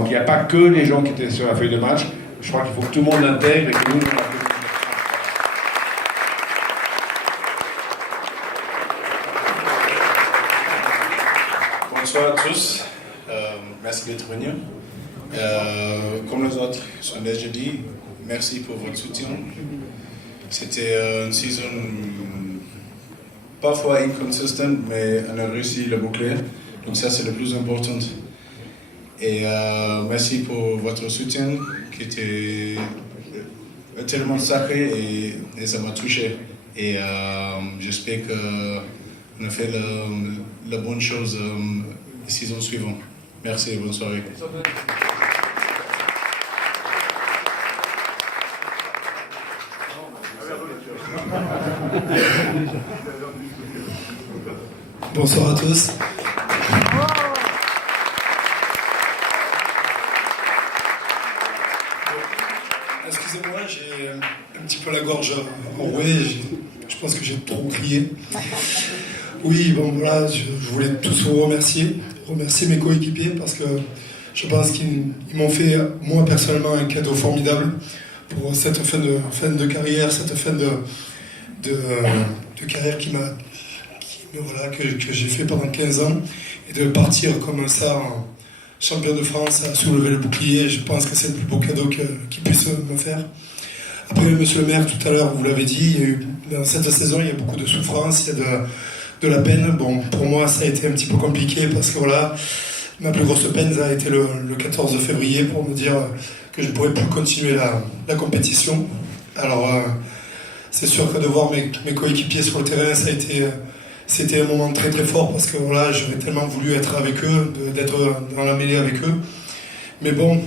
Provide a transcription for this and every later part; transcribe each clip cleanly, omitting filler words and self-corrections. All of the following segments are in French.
Donc il n'y a pas que les gens qui étaient sur la feuille de match. Je crois qu'il faut que tout le monde l'intègre et que nous... Bonsoir à tous, merci d'être venus. Comme les autres ont déjà dit, merci pour votre soutien. C'était une saison parfois inconsistante, mais on a réussi le boucler, donc ça c'est le plus important. Et merci pour votre soutien qui était tellement sacré et ça m'a touché. Et j'espère qu'on a fait la bonne chose la saison suivante. Merci et bonne soirée. Bonsoir à tous. Excusez-moi, j'ai un petit peu la gorge enrouée, je pense que j'ai trop crié. Oui, bon voilà, je voulais tous vous remercier mes coéquipiers parce que je pense qu'ils m'ont fait, moi personnellement, un cadeau formidable pour cette fin de carrière, cette fin de carrière que j'ai fait pendant 15 ans et de partir comme ça en champion de France à soulever le bouclier. Je pense que c'est le plus beau cadeau qu'il puisse me faire. Après, monsieur le maire, tout à l'heure, vous l'avez dit, dans cette saison, il y a beaucoup de souffrance, il y a de la peine. Bon, pour moi, ça a été un petit peu compliqué parce que voilà, ma plus grosse peine, ça a été le 14 février pour me dire que je ne pourrais plus continuer la compétition. Alors, c'est sûr que de voir mes coéquipiers sur le terrain, c'était un moment très très fort parce que voilà, j'aurais tellement voulu être avec eux, d'être dans la mêlée avec eux. Mais bon,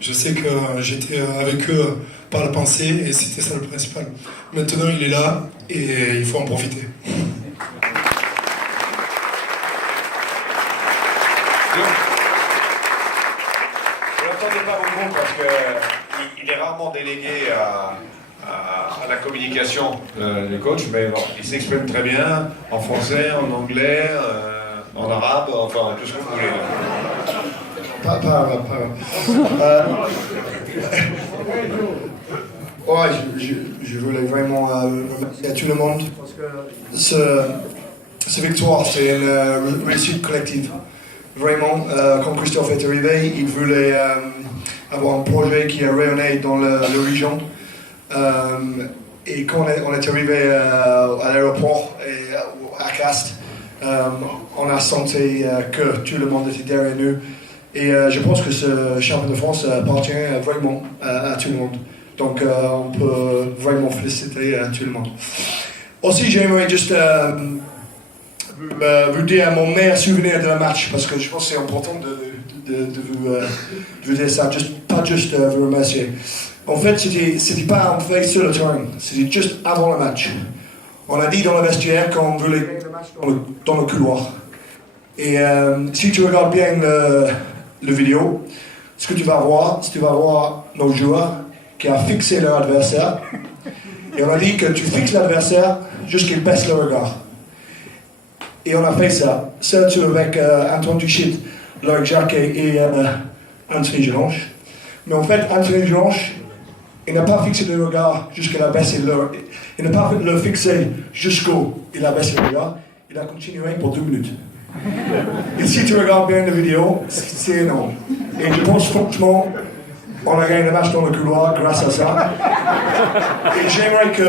je sais que j'étais avec eux par la pensée et c'était ça le principal. Maintenant, il est là et il faut en profiter. Je ne l'entendais pas beaucoup parce qu'il est rarement délégué à la communication, le coach, mais bon, il s'exprime très bien en français, en anglais, en arabe, enfin tout ce que vous voulez. Ouais, je voulais vraiment remercier à tout le monde parce que cette victoire, c'est une réussite collective. Vraiment, quand Christophe est arrivé, il voulait avoir un projet qui a rayonné dans la région. Et quand on est arrivé à l'aéroport et à Castres, on a senti que tout le monde était derrière nous. Et je pense que ce championnat de France appartient vraiment à tout le monde. Donc on peut vraiment féliciter tout le monde. Aussi, j'aimerais juste vous dire mon meilleur souvenir de la match, parce que je pense que c'est important de vous dire ça, pas juste vous remercier. En fait, c'était pas en fait sur le terrain, c'était juste avant le match. On a dit dans le vestiaire qu'on voulait gagner le match dans le couloir. Et si tu regardes bien le vidéo, ce que tu vas voir, c'est que tu vas voir nos joueurs qui ont fixé leur adversaire. Et on a dit que tu fixes l'adversaire jusqu'à qu'il baisse le regard. Et on a fait ça, surtout avec Antoine Duchit, Loïc Jacquet et Anthony Gelange. Mais en fait, Anthony Gelange, il n'a pas fixé le regard jusqu'à la baisse il n'a pas le fixé jusqu'au il a baissé le regard. Il a continué pour 2 minutes. Et si tu regardes bien la vidéo, c'est énorme. Et je pense franchement, on a gagné le match dans le couloir grâce à ça. Et j'aimerais que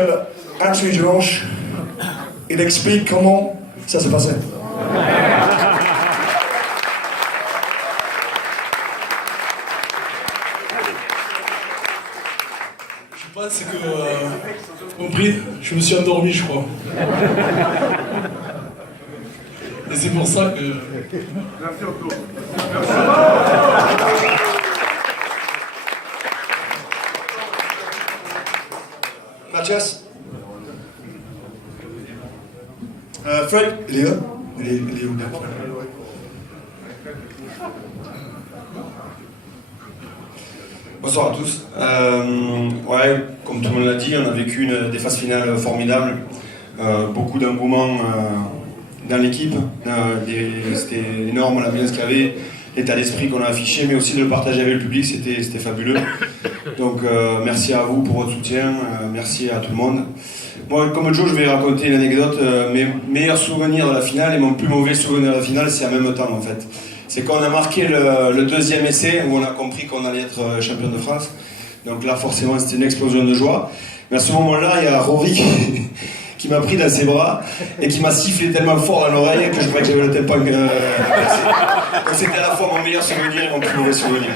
Anthony Gelange, il explique comment ça s'est passé. Je pense que, compris, je me suis endormi, je crois. Et c'est pour ça que... Mathias Fred, il est là? Il est où? Bonsoir à tous. Ouais, comme tout le monde l'a dit, on a vécu des phases finales formidables, beaucoup d'engouement dans l'équipe. C'était énorme l'ambiance qu'il y avait, l'état d'esprit qu'on a affiché, mais aussi de le partager avec le public, c'était fabuleux. Donc merci à vous pour votre soutien, merci à tout le monde. Moi, comme Joe, je vais raconter une anecdote. Mes meilleurs souvenirs de la finale et mon plus mauvais souvenir de la finale, c'est en même temps en fait. C'est quand on a marqué le deuxième essai, où on a compris qu'on allait être champion de France. Donc là, forcément, c'était une explosion de joie. Mais à ce moment-là, il y a Rory qui m'a pris dans ses bras et qui m'a sifflé tellement fort dans l'oreille que je croyais que j'avais le tympan cassé. Donc c'était à la fois mon meilleur souvenir et mon plus mauvais souvenir.